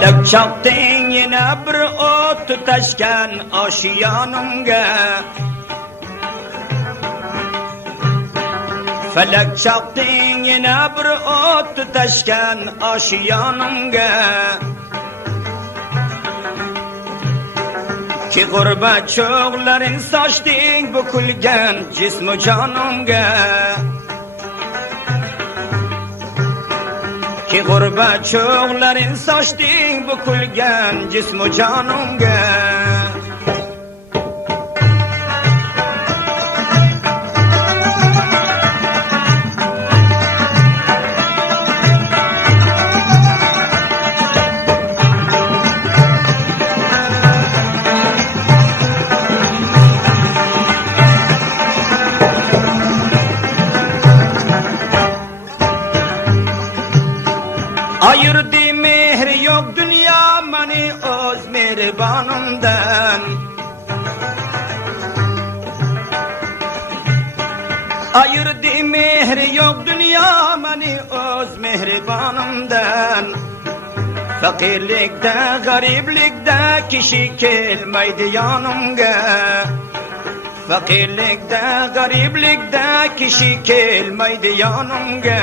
Felek çaktın yine bir ot tutaşken aşiyanımga. Felek çaktın yine bir ot tutaşken aşiyanımga. Ki gurbet çoğların saçtın bükülgen cismi canımga. Ki gurbet çoğların saçtın bükülgen cismi canımga. Ayırdı mehri yok dünya mani öz mehribanımdan. Ayırdı mehri yok dünya mani öz mehribanımdan. Fakirlikte gariplikte kişi kelmeydi yanımga. Fakirlikte gariplikte kişi kelmeydi yanımga.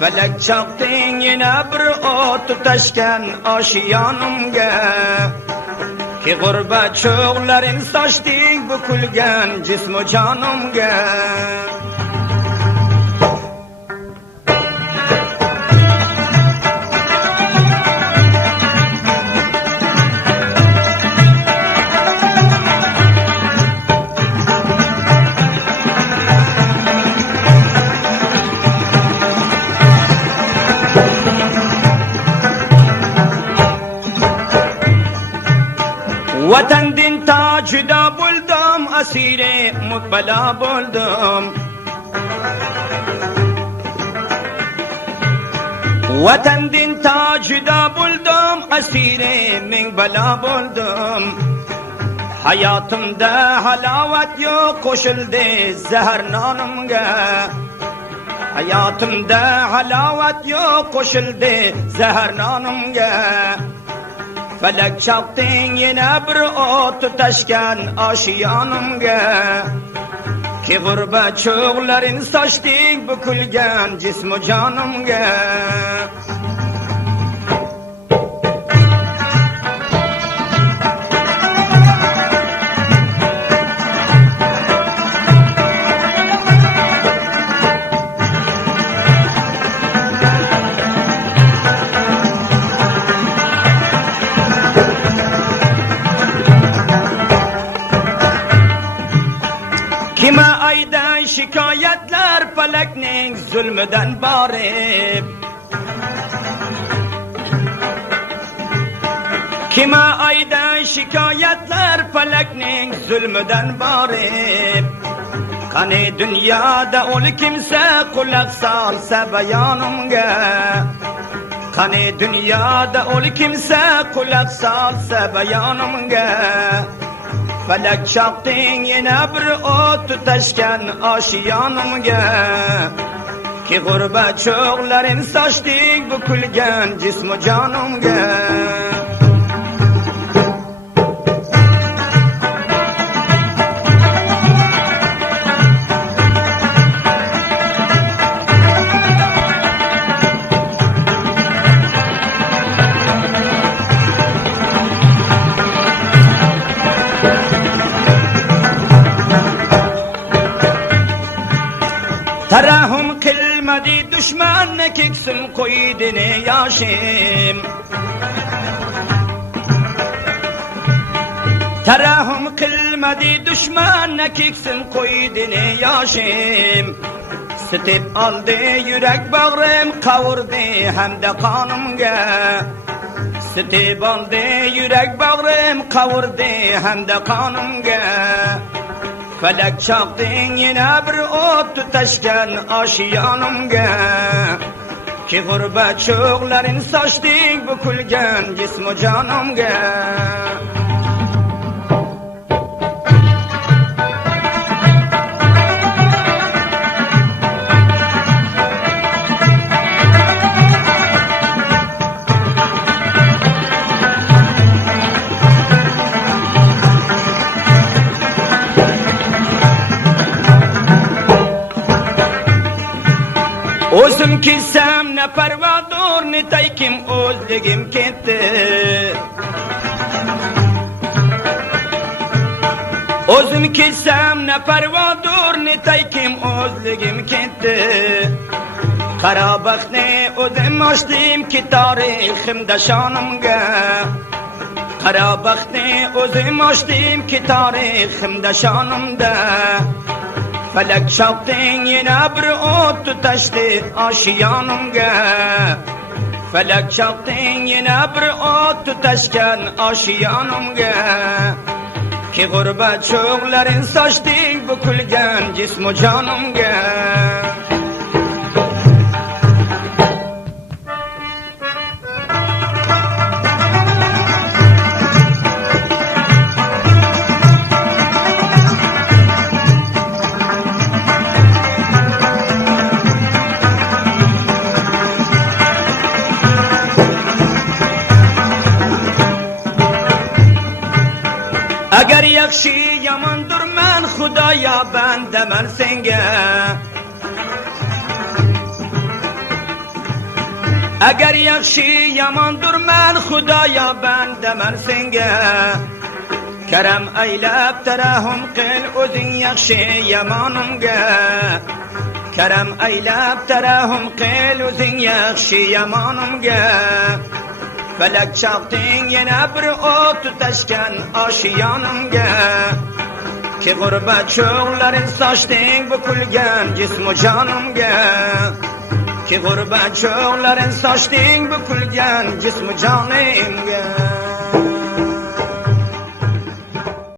Felek çaktın yine bir ot tutaşken aşiyanımga. Ki gurbet çoğların saçtın bükülgen cismi canımga. Vatan din tacıda buldum, asire mukbela buldum. Vatan din tacıda buldum, asire mukbela buldum. Hayatımda halavet yok, koşuldu zehir nanımga. Hayatımda halavet yok, koşuldu zehir nanımga. Felek çaktın yine bir ot tutaşken aşiyanımga. Ki gurbet çoğların saçtın bükülgen cismi canımga. Kime aydan şikayetler feleknin zulmüden bari. Kime aydan şikayetler feleknin zulmüden bari. Kani dünyada ol kimse kulak salsa beyanımga. Kani dünyada ol kimse kulak salsa beyanımga. Felek çaktın yine bir ot tutaşken aşiyanımga. Ki gurbet çoğların saçtın bükülgen cismi canımga. Terahüm kılmadı düşman ne keksim koydine yaşım. Terahüm kılmadı düşman ne keksim koydine yaşım. Stip aldı yürek bağrım kavurdu hem de kanımga. Stip aldı yürek bağrım kavurdu hem de kanımga. Felek çaktın yine bir ot tutaşken aşiyanımga. Ki gurbet çoğların saçtın bükülgen cismi canımga. Özüm kilsem ne pervadur ne taykim özlegim ketti. Özüm kilsem ne pervadur ne taykim özlegim ketti. Kara baktı özüm açtım ki tarihimde şanımga. Kara baktı özüm açtım ki tarihimde şanımda. Felek çaktın yine bir ot tutaştı aşiyanımga. Felek çaktın yine bir ot tutaşken aşiyanımga. Ki gurbet çoğların saçtı bükülgen cismu canımga. Eğer yakşı yamandır men Xudaya ben demen senge. Eğer yakşı yamandır men Xudaya ben demen senge. Kerem eylep terahum kıl özün yakşı yamanımga. Kerem eylep terahum kıl özün yakşı yamanımga. Felek çaktın yine bir ot tutaşken aşiyanımga. Ki gurbet çoğların saçtın bükülgen cismu canımga. Ki gurbet çoğların saçtın bükülgen cismu canımga.